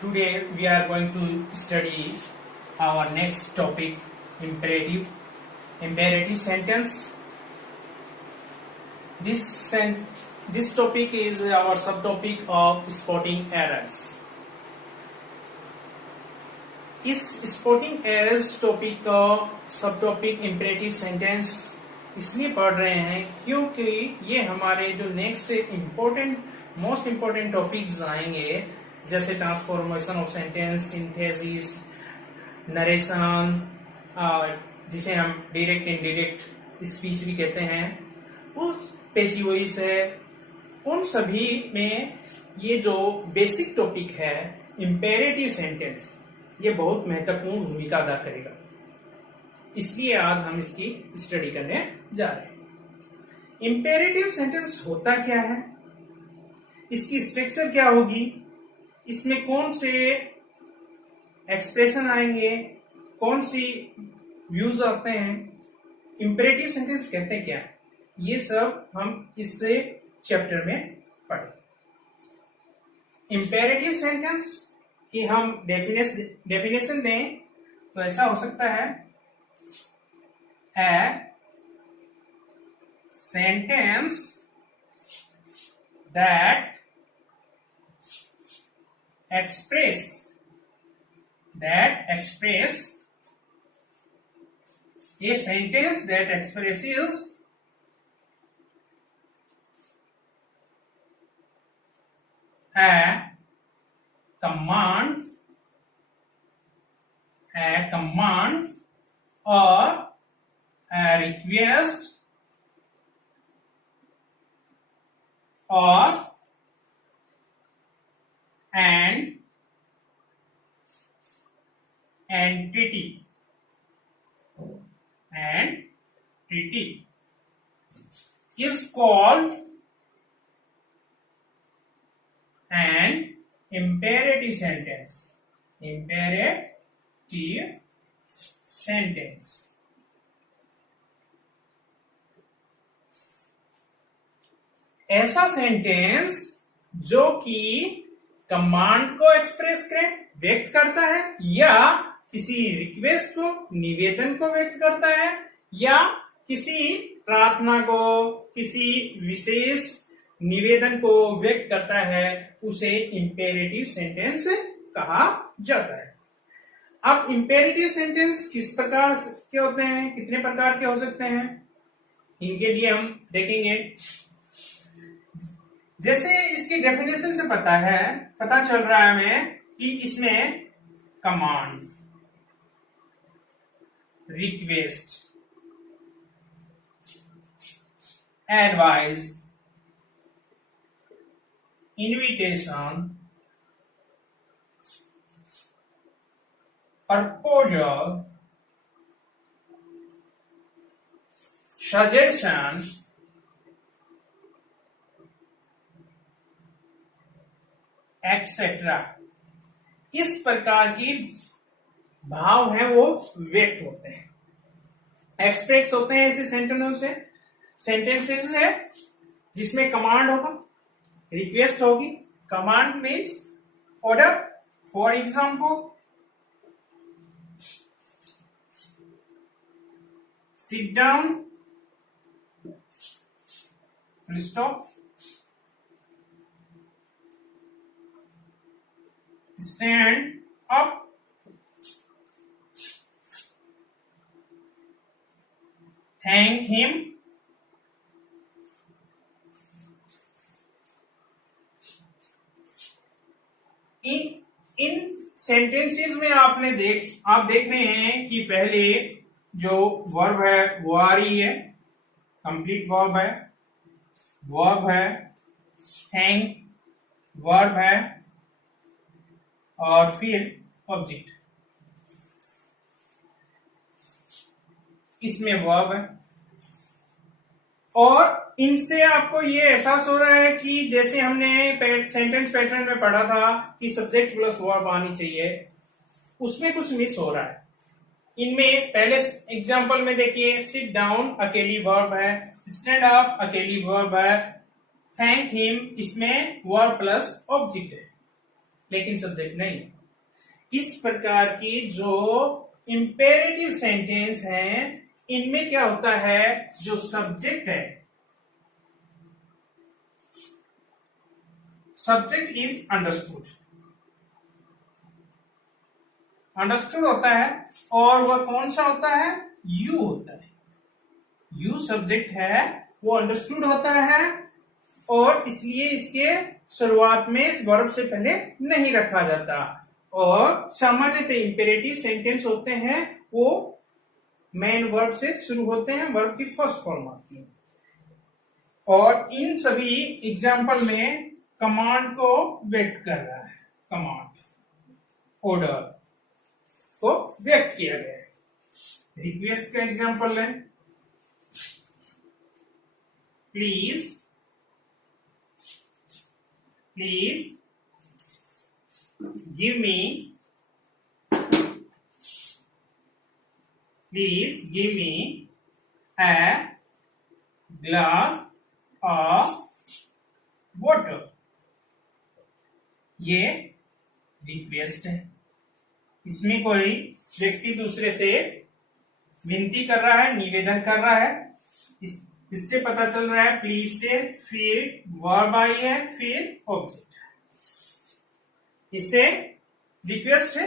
Today we are going to study our next topic, imperative sentence. This topic is our subtopic of spotting errors. इस spotting errors topic का सब topic imperative sentence इसलिए पढ़ रहे हैं क्योंकि ये हमारे जो नेक्स्ट मोस्ट इम्पोर्टेंट टॉपिक्स आएंगे, जैसे transformation of sentence, synthesis, narration, जिसे हम डायरेक्ट इनडायरेक्ट स्पीच भी कहते हैं, उस पैसिव वॉइस है, उन सभी में ये जो बेसिक टॉपिक है इम्पेरेटिव सेंटेंस, ये बहुत महत्वपूर्ण भूमिका अदा करेगा। इसलिए आज हम इसकी स्टडी करने जा रहे हैं। इम्पेरेटिव सेंटेंस होता क्या है, इसकी स्ट्रक्चर क्या होगी, इसमें कौन से एक्सप्रेशन आएंगे, कौन सी व्यूज आते हैं, इम्पेरेटिव सेंटेंस कहते क्या है, ये सब हम इससे चैप्टर में पढ़ेंगे। इम्पेरेटिव सेंटेंस कि हम डेफिनेशन दें तो ऐसा हो सकता है, a sentence that express a sentence that expresses a command or a request or an entity is called an imperative sentence. ऐसा सेंटेंस जो कि कमांड को एक्सप्रेस करे, व्यक्त करता है, या किसी रिक्वेस्ट को, निवेदन को व्यक्त करता है, या किसी प्रार्थना को, किसी विशेष निवेदन को व्यक्त करता है, उसे इम्पेरेटिव सेंटेंस कहा जाता है। अब इम्पेरेटिव सेंटेंस किस प्रकार के होते हैं, कितने प्रकार के हो सकते हैं, इनके लिए हम देखेंगे। जैसे इसकी डेफिनेशन से पता चल रहा है हमें कि इसमें command, request, advice, invitation, proposal, suggestion, etcetera, इस प्रकार की भाव है वो व्यक्त होते हैं, एक्सप्रेस होते हैं ऐसे सेंटेंसेस है जिसमें कमांड होगा, रिक्वेस्ट होगी। Command means order, for example sit down, full stop, stand up, thank him, in sentences में आप देख रहे हैं कि पहले जो वर्ब है वो आ रही है, कंप्लीट वर्ब है, थैंक वर्ब है, और फिर ऑब्जेक्ट, इसमें वर्ब है। और इनसे आपको ये एहसास हो रहा है कि जैसे हमने सेंटेंस पैटर्न में पढ़ा था कि सब्जेक्ट प्लस वर्ब आनी चाहिए, उसमें कुछ मिस हो रहा है। इनमें पहले एग्जांपल में देखिए, सिट डाउन अकेली वर्ब है, स्टैंड अप अकेली वर्ब है, थैंक हिम इसमें वर्ब प्लस ऑब्जेक्ट है। लेकिन सब्जेक्ट नहीं। इस प्रकार की जो इंपेरेटिव सेंटेंस हैं, इनमें क्या होता है, जो सब्जेक्ट है, सब्जेक्ट इज अंडरस्टूड, अंडरस्टूड होता है, और वह कौन सा होता है, यू होता है। यू सब्जेक्ट है, वो अंडरस्टूड होता है, और इसलिए इसके शुरुआत में वर्ब से पहले नहीं रखा जाता। और सामान्यतः इंपेरेटिव सेंटेंस होते हैं वो मेन वर्ब से शुरू होते हैं, वर्ब की फर्स्ट फॉर्म आती है। और इन सभी एग्जाम्पल में कमांड को व्यक्त कर रहा है, कमांड ऑर्डर को व्यक्त किया गया है। रिक्वेस्ट का एग्जाम्पल है, please give me a glass of water। ये रिक्वेस्ट है। इसमें कोई व्यक्ति दूसरे से विनती कर रहा है, निवेदन कर रहा है। इससे पता चल रहा है प्लीज से, फिर वर्ब आई है, फिर ऑब्जेक्ट। इससे रिक्वेस्ट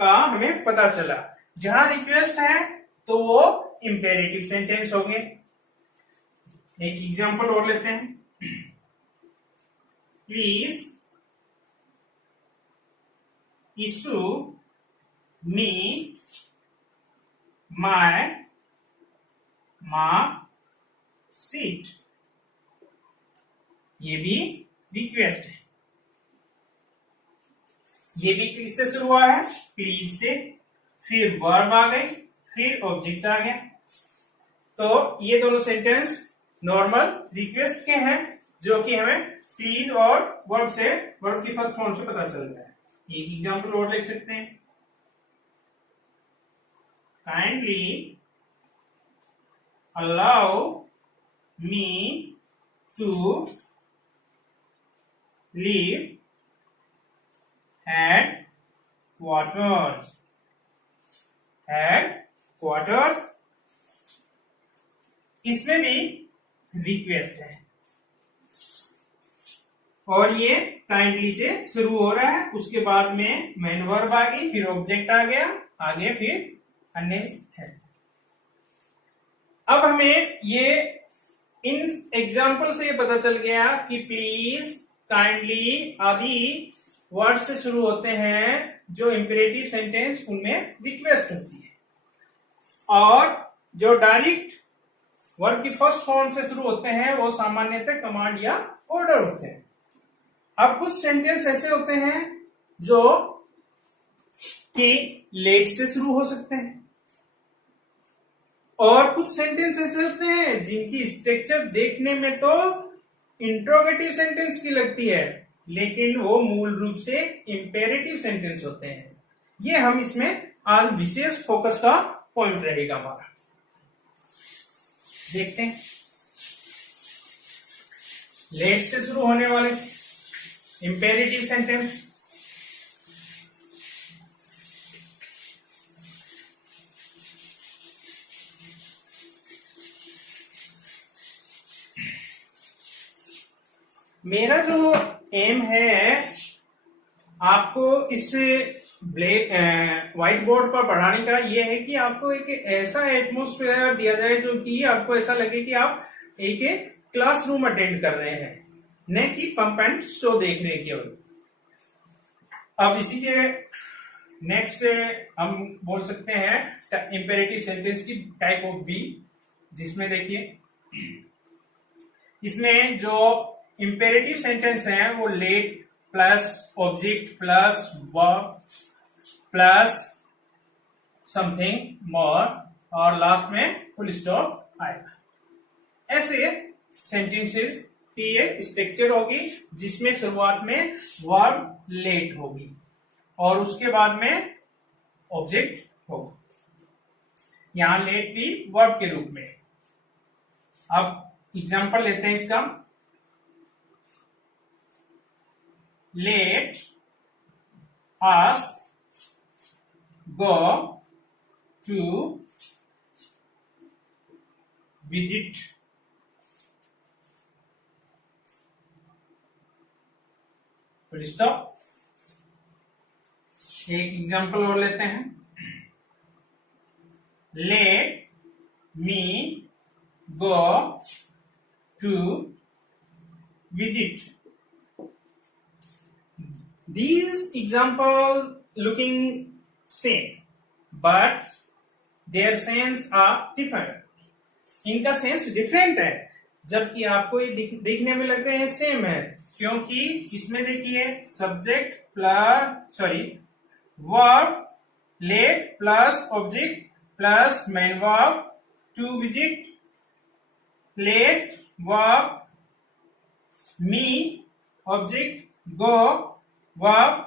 का हमें पता चला। जहां रिक्वेस्ट है तो वो इंपेरेटिव सेंटेंस हो गए। एक एग्जांपल और लेते हैं, please issue me my marksheet. ये भी रिक्वेस्ट है। ये भी किससे शुरू हुआ है, प्लीज से, फिर वर्ब आ गई, फिर ऑब्जेक्ट आ गया। तो ये दोनों सेंटेंस नॉर्मल रिक्वेस्ट के हैं, जो कि हमें प्लीज और वर्ब से, वर्ब की फर्स्ट फॉर्म से पता चल रहा है। एक एग्जांपल और लिख सकते हैं, kindly allow me to leave headquarters। इसमें भी रिक्वेस्ट है, और ये काइंडली से शुरू हो रहा है। उसके बाद में मेन वर्ब आ गई, फिर ऑब्जेक्ट आ गया, आगे फिर अन्य है। अब हमें ये इन एग्जाम्पल से ये पता चल गया कि प्लीज, काइंडली आदि वर्ड से शुरू होते हैं जो इंपेरेटिव सेंटेंस, उनमें रिक्वेस्ट होती है। और जो डायरेक्ट वर्ब की फर्स्ट फॉर्म से शुरू होते हैं वो सामान्यतः कमांड या ऑर्डर होते हैं। अब कुछ सेंटेंस ऐसे होते हैं जो कि लेट से शुरू हो सकते हैं, और कुछ सेंटेंस ऐसे होते हैं जिनकी स्ट्रक्चर देखने में तो इंट्रोगेटिव सेंटेंस की लगती है, लेकिन वो मूल रूप से इंपेरेटिव सेंटेंस होते हैं। ये हम इसमें आज विशेष फोकस का पॉइंट रहेगा हमारा। देखते हैं, लेट से शुरू होने वाले इंपेरेटिव सेंटेंस। मेरा जो एम है आपको इस व्हाइट बोर्ड पर पढ़ाने का, ये है कि आपको एक ऐसा एटमोस्फेयर दिया जाए जो कि आपको ऐसा लगे कि आप एक क्लासरूम अटेंड कर रहे हैं, न कि पंप एंड शो देख रहे हैं केवल। अब इसी के नेक्स्ट हम बोल सकते हैं इंपेरेटिव सेंटेंस की टाइप ऑफ बी, जिसमें देखिए इसमें जो इंपेरेटिव सेंटेंस है वो late plus object plus verb plus something more और लास्ट में फुल स्टॉप आएगा। ऐसे सेंटेंसेस की एक स्ट्रक्चर होगी जिसमें शुरुआत में वर्ब लेट होगी और उसके बाद में ऑब्जेक्ट होगा। यहां लेट भी वर्ब के रूप में। अब एग्जांपल लेते हैं इसका। Let us go to visit. Full stop. एक एग्जांपल और लेते हैं। Let me go to visit. These example looking same, but their sense are different. इनका सेंस डिफरेंट है, जबकि आपको ये देखने में लग रहे हैं सेम है, क्योंकि इसमें देखिए subject plus verb, let plus object plus main verb, to visit, let verb, me object, go verb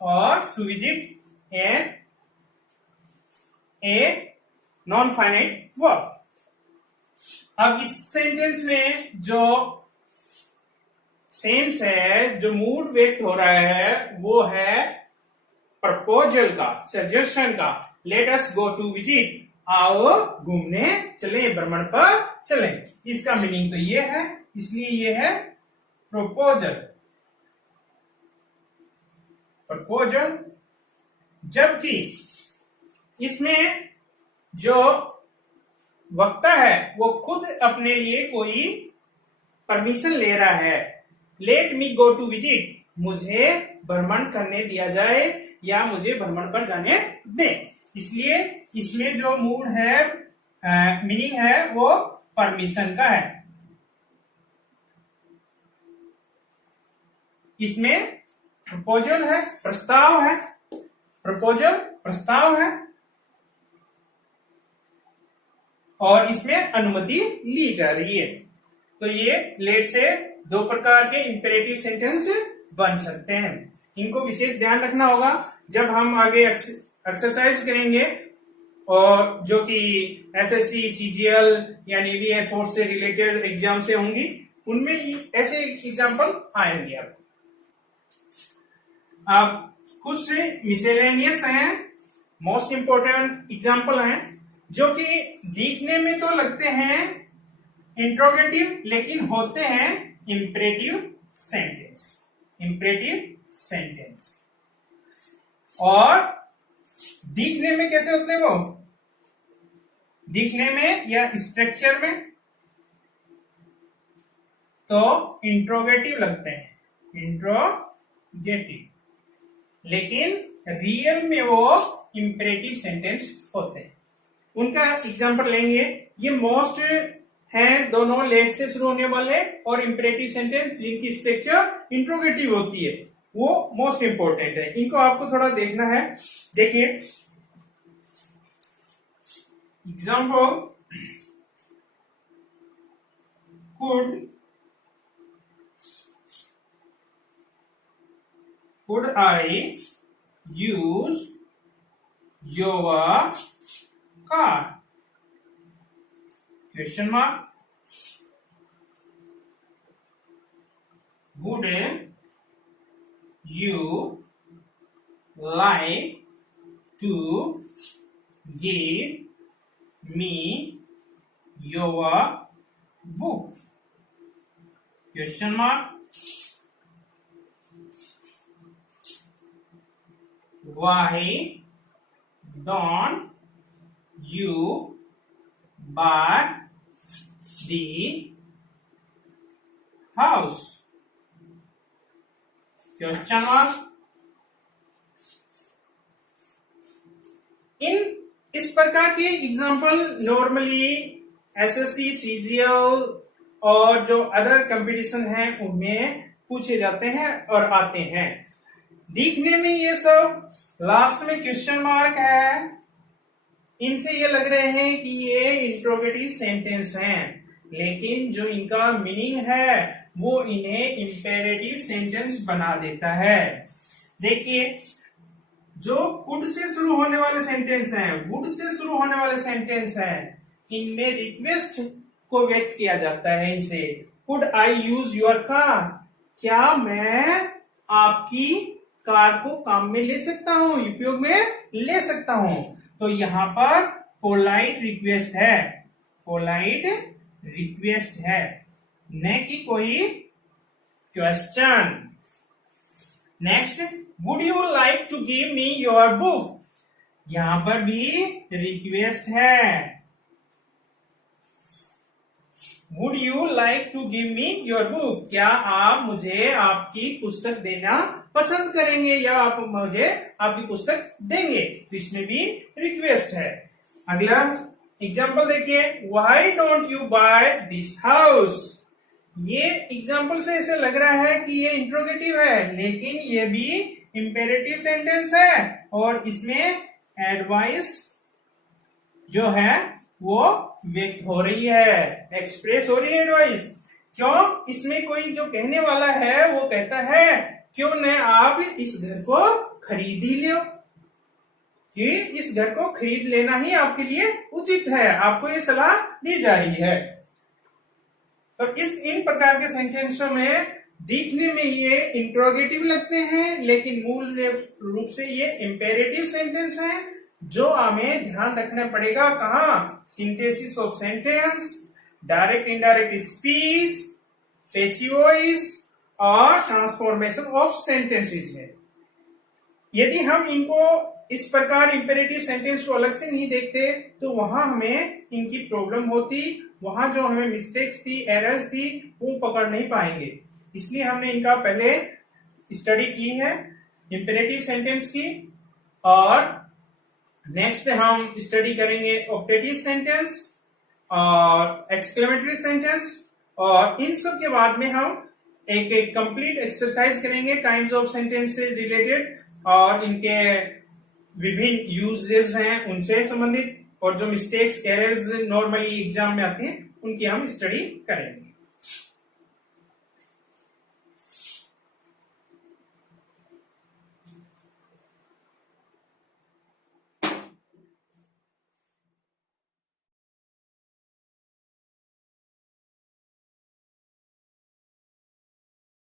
और to visit and a non finite verb. अब इस सेंटेंस में जो सेंस है, जो मूड व्यक्त हो रहा है, वो है प्रपोजल का, सजेशन का। Let us go to visit, आओ घूमने चलें, भ्रमण पर चलें। इसका मीनिंग तो ये है, इसलिए ये है प्रपोजल। प्रपोजल। जबकि इसमें जो वक्ता है वो खुद अपने लिए कोई परमिशन ले रहा है। Let me go to visit, मुझे भ्रमण करने दिया जाए या मुझे भ्रमण पर जाने दें। इसलिए इसमें जो मूड है, मीनिंग है, वो परमिशन का है। इसमें प्रपोजल है, प्रस्ताव है। प्रपोजल प्रस्ताव है और इसमें अनुमति ली जा रही है। तो ये लेट से दो प्रकार के इंपेरेटिव सेंटेंस बन सकते हैं। इनको विशेष ध्यान रखना होगा जब हम आगे एक्सरसाइज करेंगे, और जो कि एसएससी, सीजीएल या नेवी एयरफोर्स से रिलेटेड एग्जाम से होंगी, उनमें ऐसे एग्जाम्पल आएंगे। आप कुछ से मिसेलेनियस हैं, मोस्ट इंपोर्टेंट एग्जाम्पल हैं, जो कि दिखने में तो लगते हैं इंट्रोगेटिव, लेकिन होते हैं इंपरेटिव सेंटेंस। Imperative sentence. और दिखने में कैसे होते हैं वो? दिखने में या स्ट्रक्चर में तो इंट्रोगेटिव लगते हैं, इंट्रोगेटिव, लेकिन रियल में वो इंपरेटिव सेंटेंस होते हैं। उनका एग्जांपल लेंगे। ये मोस्ट हैं दोनों लेट से शुरू होने वाले और इंपरेटिव सेंटेंस जिनकी स्ट्रक्चर इंट्रोगेटिव होती है, वो मोस्ट इंपोर्टेंट है। इनको आपको थोड़ा देखना है। देखिए example, could I use your car? Question mark. Would you like to give me your book? Question mark. Why don't you buy the house? Question mark. इस प्रकार के एग्जाम्पल नॉर्मली एसएससी, सीजीएल और जो अदर कंपटीशन हैं उनमें पूछे जाते हैं और आते हैं। दिखने में ये सब लास्ट में क्वेश्चन मार्क है, इनसे ये लग रहे हैं कि ये इंट्रोगेटिव सेंटेंस हैं, लेकिन जो इनका मीनिंग है वो इन्हें इंपेरेटिव सेंटेंस बना देता है। देखिए जो कुड से शुरू होने वाले सेंटेंस हैं, वुड से शुरू होने वाले सेंटेंस हैं, इनमें रिक्वेस्ट को व्यक्त किया जाता है। इनसे could I use your car, क्या मैं आपकी कार को काम में ले सकता हूं, उपयोग में ले सकता हूं। तो यहां पर पोलाइट रिक्वेस्ट है, पोलाइट रिक्वेस्ट है, न कि कोई question. Next, would you like to give me your book, यहां पर भी रिक्वेस्ट है। Would you like to give me your book, क्या आप मुझे आपकी पुस्तक देना पसंद करेंगे या आप मुझे आपकी पुस्तक देंगे, तो इसमें भी रिक्वेस्ट है। अगला एग्जाम्पल देखिए, why don't you buy this house, ये एग्जाम्पल से ऐसे लग रहा है कि ये इंट्रोगेटिव है, लेकिन ये भी इंपेरेटिव सेंटेंस है और इसमें एडवाइस जो है वो व्यक्त हो रही है, एक्सप्रेस हो रही है एडवाइस। क्यों, इसमें कोई जो कहने वाला है वो कहता है क्यों न आप इस घर को खरीद ही लो, कि इस घर को खरीद लेना ही आपके लिए उचित है, आपको ये सलाह दी जा रही है। तो इन प्रकार के सेंटेंसों में दिखने में ये इंट्रोगेटिव लगते हैं, लेकिन मूल रूप से ये इंपेरेटिव सेंटेंस है, जो हमें ध्यान रखना पड़ेगा। कहाँ, synthesis of sentence, direct indirect speech, passive voice और ट्रांसफॉर्मेशन ऑफ सेंटेंसेस में। यदि हम इनको इस प्रकार इंपेरेटिव सेंटेंस को अलग से नहीं देखते तो वहां हमें इनकी प्रॉब्लम होती, वहां जो हमें मिस्टेक्स थी, एरर्स थी, वो पकड़ नहीं पाएंगे। इसलिए हमने इनका पहले स्टडी की है इंपेरेटिव सेंटेंस की, और नेक्स्ट हम स्टडी करेंगे ऑक्टेटिव सेंटेंस और एक्सक्लेमेटरी सेंटेंस, और इन सब के बाद में हम एक कंप्लीट एक्सरसाइज करेंगे काइंड्स ऑफ सेंटेंस से रिलेटेड, और इनके विभिन्न यूजेस हैं उनसे संबंधित, और जो मिस्टेक्स एरर्स नॉर्मली एग्जाम में आते हैं उनकी हम स्टडी करेंगे।